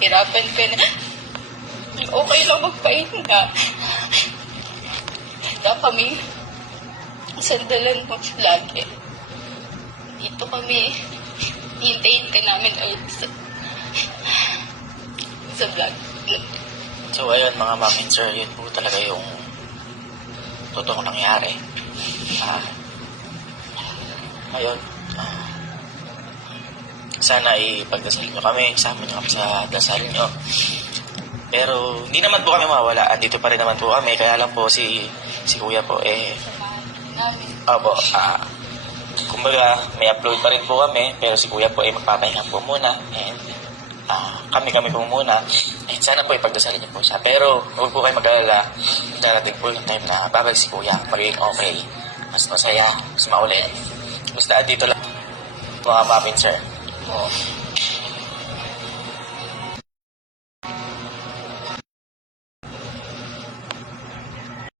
hirapan ka na. Okay lang magpahinga. Handa kami sandalan mo lagi. Dito kami. Hintayin ka namin ulit sa vlog. So ayun mga ma'am and sir, yun po talaga yung totoong nangyari. Ngayon, sana ipagdasal nyo kami, sama nyo kami sa dasal nyo. Pero hindi naman po kami mawala, andito pa rin naman po kami, kaya lang po si kuya po Namin. opo, kumbaga may upload pa rin po kami, pero si kuya po magpapahinga po muna, and kami po muna. And sana po ipagdasalin niyo po siya. Pero huwag po kayo mag-alala, darating po yung time na babalik si kuya, magiging okay, mas masaya, mas maulit. Basta dito lang mga mapin sir. Oo.